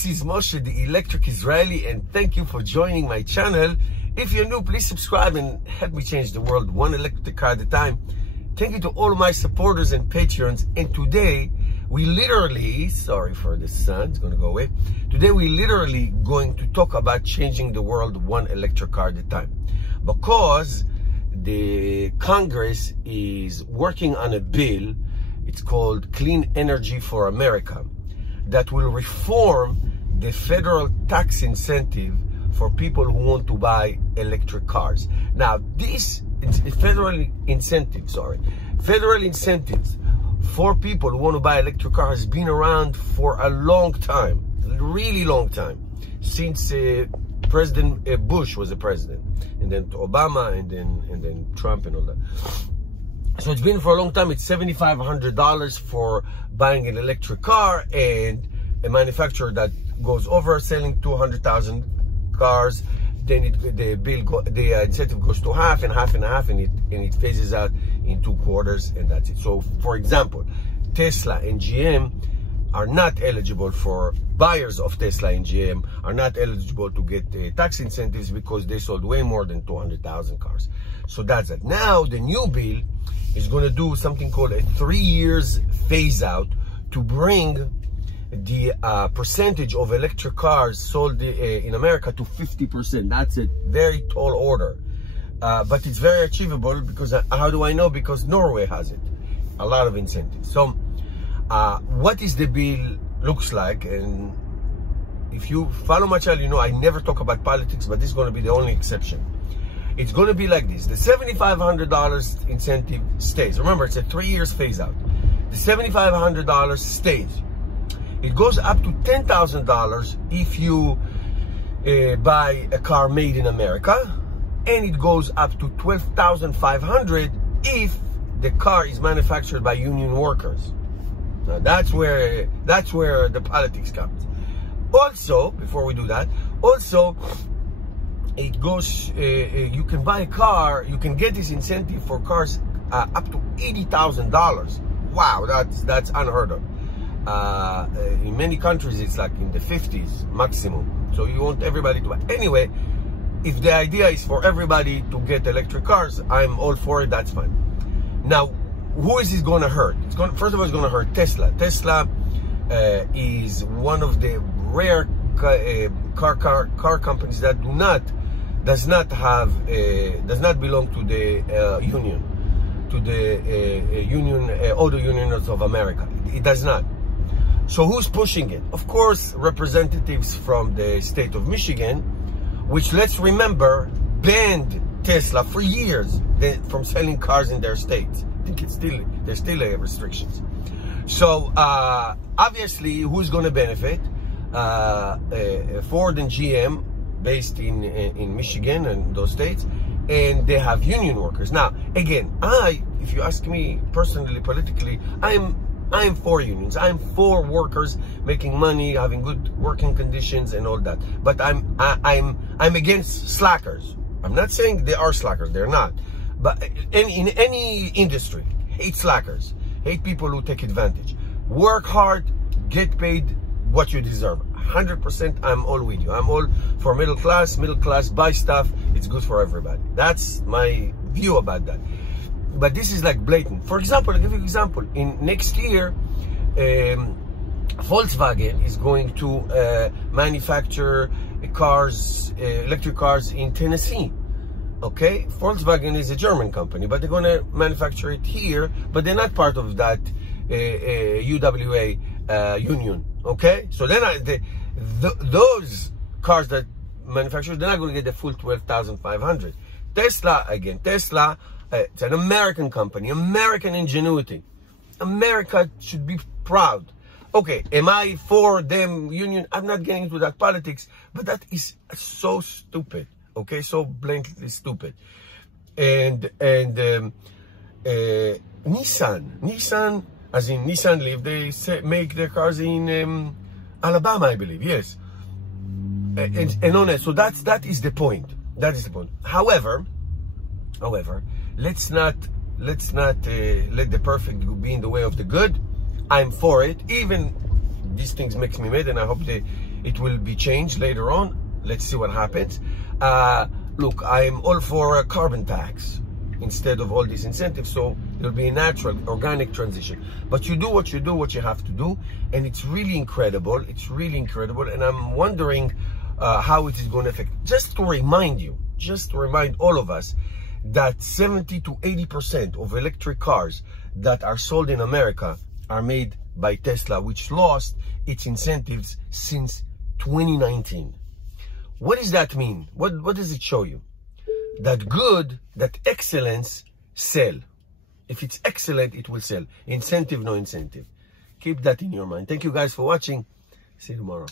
This is Moshe, the Electric Israeli, and thank you for joining my channel. If you're new, please subscribe and help me change the world one electric car at a time. Thank you to all my supporters and patrons. And today, we literally, sorry for the sun, it's going to go away. Today, we literally going to talk about changing the world one electric car at a time. Because the Congress is working on a bill, it's called Clean Energy for America, that will reform the federal tax incentive for people who want to buy electric cars. Now, this federal incentives for people who want to buy electric cars has been around for a long time, really long time, since President Bush was the president, and then Obama, and then Trump and all that. So it's been for a long time. It's $7,500 for buying an electric car, and a manufacturer that goes over selling 200,000 cars, then the incentive goes to half and half and half, and it phases out in 2 quarters, and that's it. So, for example, Tesla and GM are not eligible for buyers of Tesla and GM are not eligible to get tax incentives because they sold way more than 200,000 cars. So that's it. Now the new bill is going to do something called a 3 years phase out to bring the percentage of electric cars sold in America to 50%. That's a very tall order, but it's very achievable. Because how do I know? Because Norway has it, a lot of incentives. So what is the bill looks like? And if you follow my channel, you know I never talk about politics, but this is going to be the only exception. It's going to be like this. The $7,500 incentive stays. Remember, it's a 3 years phase out. The $7,500 stays. It goes up to $10,000 if you buy a car made in America, and it goes up to $12,500 if the car is manufactured by union workers. Now that's where the politics comes. Also, before we do that, also it goes. You can buy a car. You can get this incentive for cars up to $80,000. Wow, that's unheard of. In many countries, it's like in the 50s maximum. So you want everybody to buy. Anyway, if the idea is for everybody to get electric cars, I'm all for it. That's fine. Now, who is this going to hurt? First of all, it's going to hurt Tesla. Tesla is one of the rare car companies that does not belong to the union, to the auto unions of America. It does not. So who's pushing it? Of course, representatives from the state of Michigan, which, let's remember, banned Tesla for years from selling cars in their state. I think there's still restrictions. So obviously, who's going to benefit? Ford and GM, based in Michigan and those states, and they have union workers. Now, again, if you ask me personally, politically, I'm for unions. I'm for workers making money, having good working conditions and all that. But I'm against slackers. I'm not saying they are slackers. They're not. But in any industry, hate slackers. Hate people who take advantage. Work hard, get paid what you deserve. 100%, I'm all with you. I'm all for middle class, buy stuff. It's good for everybody. That's my view about that. But this is like blatant. For example, I'll give you an example. In next year, Volkswagen is going to manufacture cars, electric cars in Tennessee. Okay, Volkswagen is a German company, but they're going to manufacture it here. But they're not part of that UWA union. Okay, so then those cars that manufacture, they're not going to get the full $12,500. Tesla, again, Tesla. It's an American company, American ingenuity. America should be proud. Okay, am I for them union? I'm not getting into that politics, but that is so stupid. Okay, so blatantly stupid. And Nissan, as in Nissan Leaf, they make their cars in Alabama, I believe. Yes, and on it. So that is the point. That is the point. However, let's not let the perfect be in the way of the good. I'm for it. Even these things makes me mad, and I hope it will be changed later on. Let's see what happens. Look, I'm all for a carbon tax instead of all these incentives, so it'll be a natural, organic transition. But you do what you have to do, and it's really incredible. It's really incredible, and I'm wondering how it is going to affect. Just to remind all of us that 70 to 80% of electric cars that are sold in America are made by Tesla, which lost its incentives since 2019. What does that mean? What does it show you? That excellence sell. If it's excellent, it will sell. Incentive, no incentive. Keep that in your mind. Thank you guys for watching. See you tomorrow.